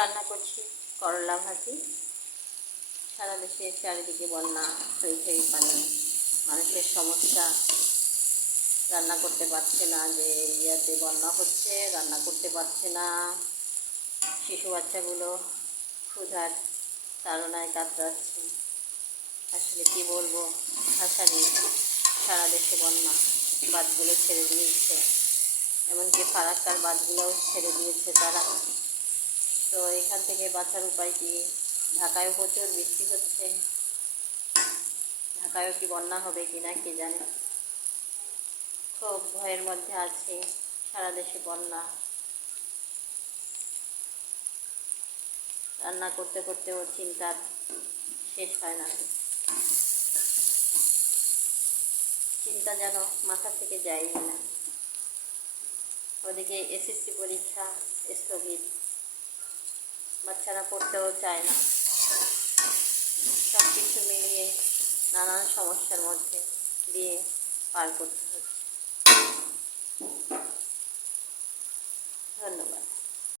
রান্না করছি, করলা ভাজি। সারা দেশে চারিদিকে বন্যা থই থই পানি। মানুষের সমস্যা। রান্না করতে পারছে না যে এরিয়াতে বন্যা হচ্ছে, রান্না করতে পারছে না। শিশু বাচ্চাগুলো ক্ষুধার তাড়নায় কাতরাচ্ছে। আসলে কি বলব ভাষা নেই সারা দেশে বন্যা। বাঁধগুলো ছেড়ে দিয়েছে। এমনকি ফারাক্কার বাঁধগুলোও ছেড়ে দিয়েছে তারা। তো এখান থেকে বাঁচার উপায় কি? ঢাকায়ও প্রচুর বৃষ্টি হচ্ছে। ঢাকায়ও কি বন্যা হবে কি না কে জানে? খুব ভয়ের মধ্যে আছে সারা দেশে বন্যা। রান্না করতে করতেও চিন্তার শেষ হয় না। চিন্তা যেন মাথা থেকে যায়ই না। ওদিকে এসএসসি পরীক্ষা স্থগিত। বাচ্চারা পড়তেও চায় না। সব কিছু মিলিয়ে নানান সমস্যার মধ্যে দিয়ে পার করতে হচ্ছে। ধন্যবাদ।